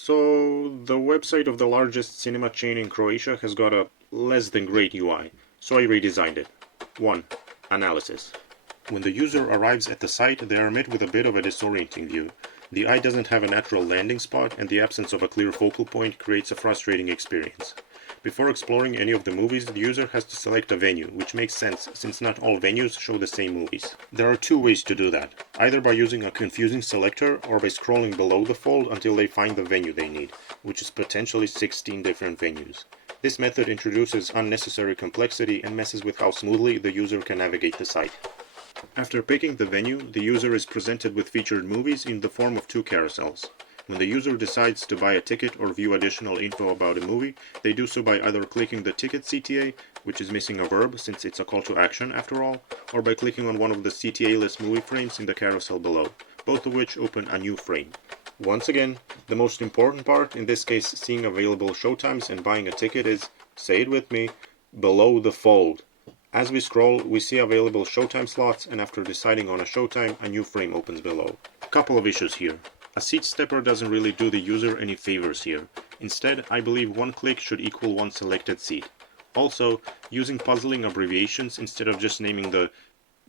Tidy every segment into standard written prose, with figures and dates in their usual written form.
So, the website of the largest cinema chain in Croatia has got a less than great UI, so I redesigned it. 1. Analysis. When the user arrives at the site, they are met with a bit of a disorienting view. The eye doesn't have a natural landing spot, and the absence of a clear focal point creates a frustrating experience. Before exploring any of the movies, the user has to select a venue, which makes sense since not all venues show the same movies. There are two ways to do that, either by using a confusing selector or by scrolling below the fold until they find the venue they need, which is potentially 16 different venues. This method introduces unnecessary complexity and messes with how smoothly the user can navigate the site. After picking the venue, the user is presented with featured movies in the form of two carousels. When the user decides to buy a ticket or view additional info about a movie, they do so by either clicking the ticket CTA, which is missing a verb since it's a call to action after all, or by clicking on one of the CTA-less movie frames in the carousel below, both of which open a new frame. Once again, the most important part, in this case seeing available showtimes and buying a ticket, is, say it with me, below the fold. As we scroll, we see available showtime slots, and after deciding on a showtime, a new frame opens below. Couple of issues here. A seat stepper doesn't really do the user any favors here. Instead, I believe one click should equal one selected seat. Also, using puzzling abbreviations instead of just naming the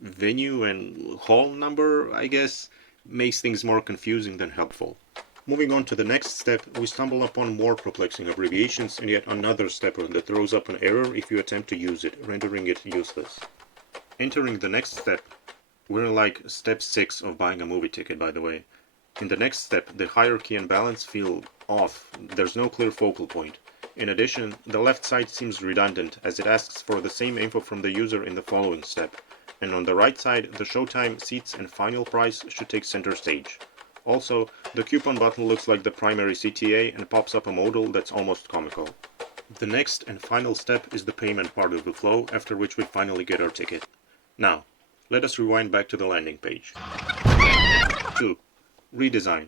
venue and hall number, I guess, makes things more confusing than helpful. Moving on to the next step, we stumble upon more perplexing abbreviations and yet another stepper that throws up an error if you attempt to use it, rendering it useless. Entering the next step, we're like step 6 of buying a movie ticket, by the way. In the next step, the hierarchy and balance feel off. There's no clear focal point. In addition, the left side seems redundant as it asks for the same info from the user in the following step. And on the right side, the showtime, seats and final price should take center stage. Also, the coupon button looks like the primary CTA and pops up a modal that's almost comical. The next and final step is the payment part of the flow, after which we finally get our ticket. Now, let us rewind back to the landing page. 2. Redesign.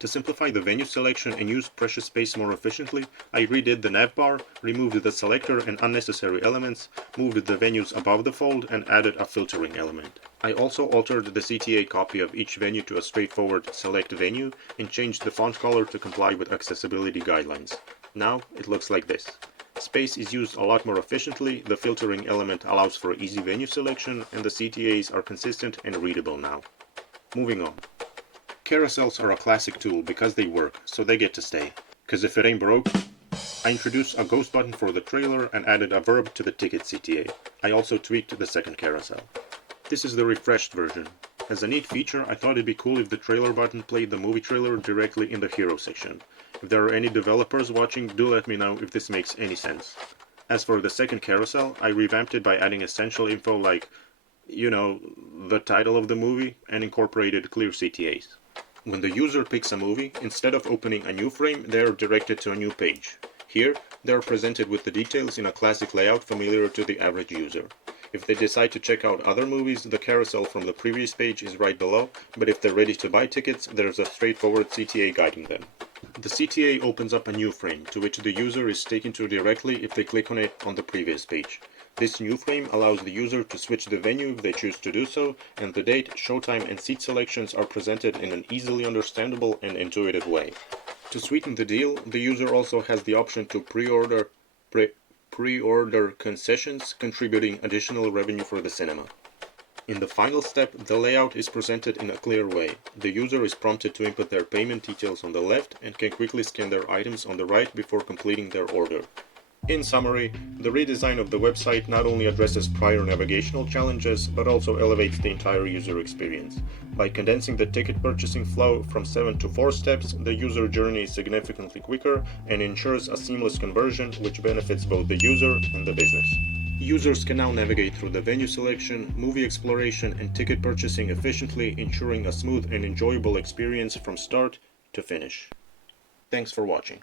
To simplify the venue selection and use precious space more efficiently, I redid the navbar, removed the selector and unnecessary elements, moved the venues above the fold, and added a filtering element. I also altered the CTA copy of each venue to a straightforward select venue and changed the font color to comply with accessibility guidelines. Now it looks like this. Space is used a lot more efficiently, the filtering element allows for easy venue selection, and the CTAs are consistent and readable now. Moving on. Carousels are a classic tool because they work, so they get to stay. Cause if it ain't broke, I introduced a ghost button for the trailer and added a verb to the ticket CTA. I also tweaked the second carousel. This is the refreshed version. As a neat feature, I thought it'd be cool if the trailer button played the movie trailer directly in the hero section. If there are any developers watching, do let me know if this makes any sense. As for the second carousel, I revamped it by adding essential info like, the title of the movie, and incorporated clear CTAs. When the user picks a movie, instead of opening a new frame, they are directed to a new page. Here, they are presented with the details in a classic layout familiar to the average user. If they decide to check out other movies, the carousel from the previous page is right below, but if they're ready to buy tickets, there's a straightforward CTA guiding them. The CTA opens up a new frame, to which the user is taken to directly if they click on it on the previous page. This new frame allows the user to switch the venue if they choose to do so, and the date, showtime and seat selections are presented in an easily understandable and intuitive way. To sweeten the deal, the user also has the option to pre-order concessions, contributing additional revenue for the cinema. In the final step, the layout is presented in a clear way. The user is prompted to input their payment details on the left and can quickly scan their items on the right before completing their order. In summary, the redesign of the website not only addresses prior navigational challenges, but also elevates the entire user experience. By condensing the ticket purchasing flow from 7 to 4 steps, the user journey is significantly quicker and ensures a seamless conversion which benefits both the user and the business. Users can now navigate through the venue selection, movie exploration, and ticket purchasing efficiently, ensuring a smooth and enjoyable experience from start to finish. Thanks for watching.